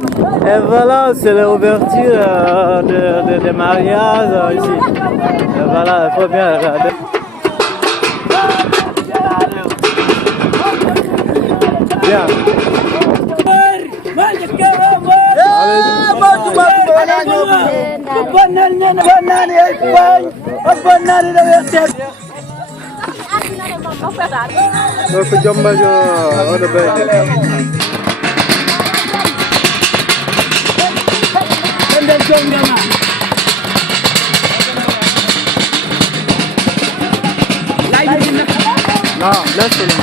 Et voilà, c'est l'ouverture de mariage ici. Et voilà, il faut bien regarder. Bien. Donc, jomba jo odo bayde. Non, laisse-le.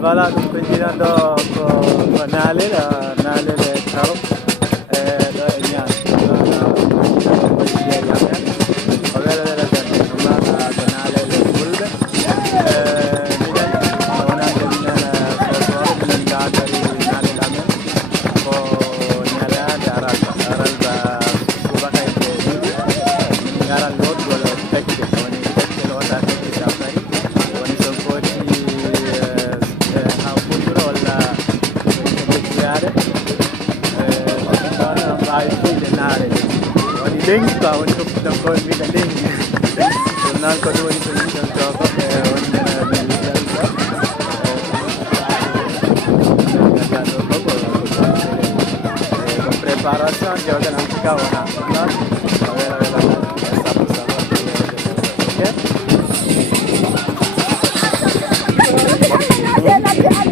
Voilà, donc président do nalel taro do nya dengue pa woni ko dan ko mi da dengue non ko do woni ko mi dan ko ko woni na mi dan ko preparación yo de la chica wana a ver